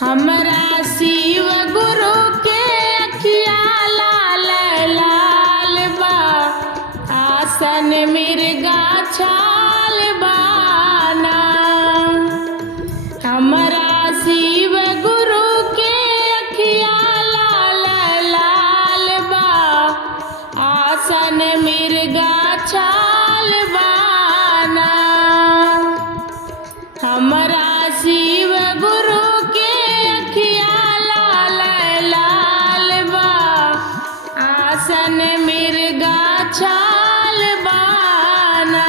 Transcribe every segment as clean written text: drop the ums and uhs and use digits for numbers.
हमरा शिव गुरु के अखिया लाल लाल बा, आसन मिर्गा छाल बाना। हमरा शिव गुरु के अखिया लाल लाल बा, आसन मिर्गा छाल बाना। हमरा शिव गुरु के अखिया लाल लाल बा, आसन मिर्गा छाल बाना।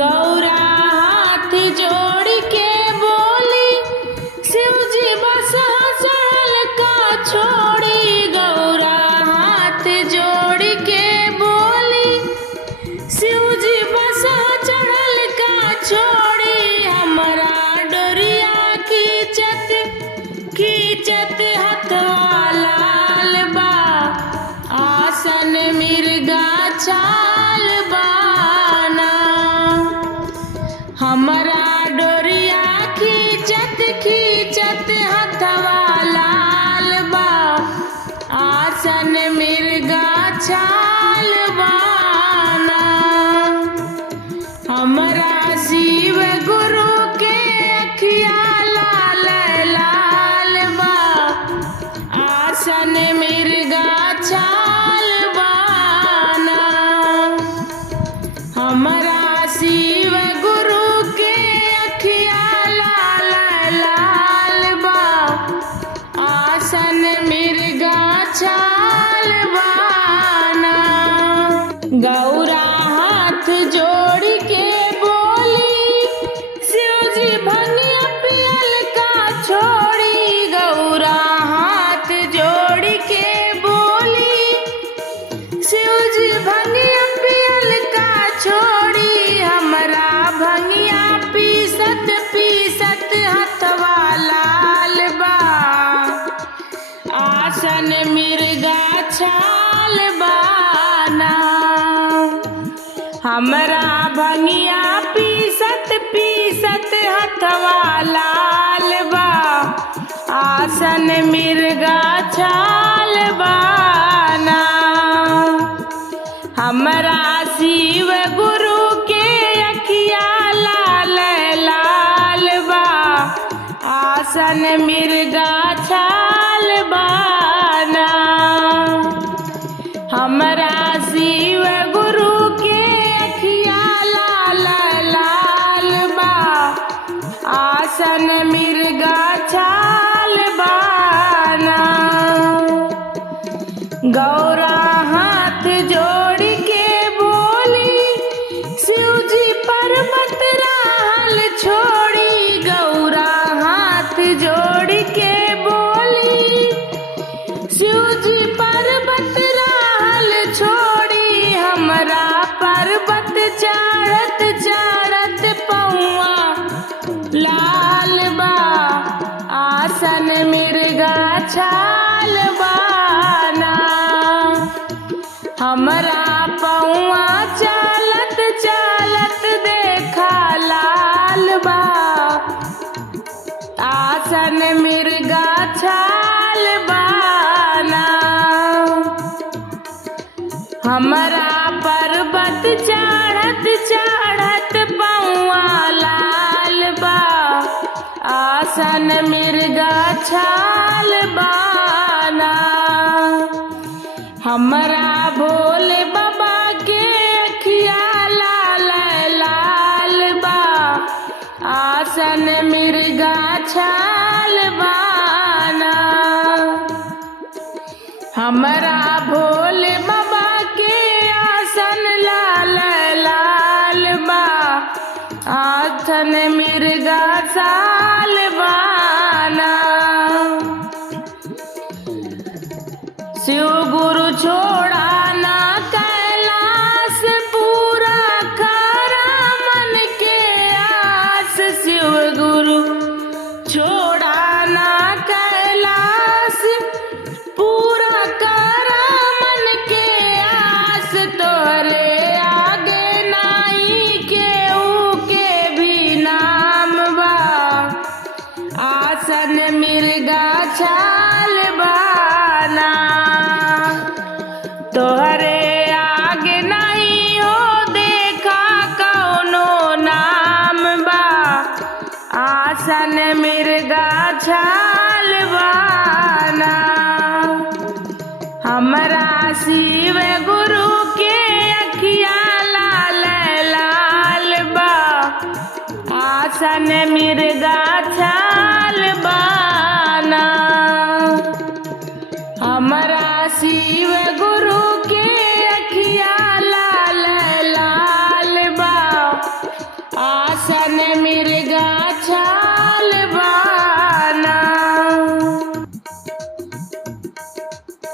गौरा हाथ जोड़ के बोली, शिवजी बस चढ़ल का छोड़ी। गौरा हाथ जोड़ के बोली, शिवजी बस चढ़ल का छोड़ी। हमरा डोरिया खींचत खींचत हथवा लाल बा, आसन मिर्गा छाल बाना। हमरा डोरिया खींचत खींचत हथवा लाल बा, आसन मिर्गा छाल बाना। हमरा शिव गुरु के अखिया लाल लाल बा, आसन मिर्गा छाल बाना। हमरा शिव गुरु के अखिया लाल लाल बा, आसन मिर्गा छाल बाना। गौरा हाथ जोड़ के बोली, शिवजी भंगिया पियल का छोड़ी। गौरा हाथ जोड़ के बोली, शिवजी भंगिया पियल का छोड़ी। हमरा भंगिया पीसत पीसत हथवा लाल बा, आसन मिर्गा छाल बाना। हमरा भंगिया पीसत पीसत हथवा लाल बा, आसन मिर्गा छाल बाना। हमरा शिव गुरु के अखिया लाल लाल बा, आसन मिर्गा छाल बाना। हमरा शिव गुरु के अखिया लाल लाल बा, आसन मिर्गा छाल बाना। गौरा हाथ जोड़ के बोली, शिवजी पर्वत राहल छोड़ी। गौरा हाथ जोड़ के बोली, शिवजी पर्वत राहल छोड़ी। हमरा पर्वत चढ़त चढ़त पौआ लाल बा, आसन मिर्गा छाल बाना। हमरा पौआ चलत चलत देखा लाल बा, आसन मिर्गा छाल बाना। हमरा पर्वत चढ़त चढ़त पौआ लाल बा, आसन मिर्गा छाल बाना। हमरा भोले बाबा के अखिया लाल लाल बा, आसन मिर्गा छाल बाना। हमरा भोले बाबा के आसन लाल लाल बा, आसन मिर्गा छाल बाना। शिव गुरु छोड़ा ना कैलाश, पूरा करा मन के आस। शिव गुरु छोड़ा ना कैलाश, पूरा करा मन के आस। तोरे आगे नाई के ऊ के भी नाम बा, आसन मिर्गा छाल बाना। तोहरे आगे नहीं हो देखा कौनो नाम बा, आसन मिर्गा छाल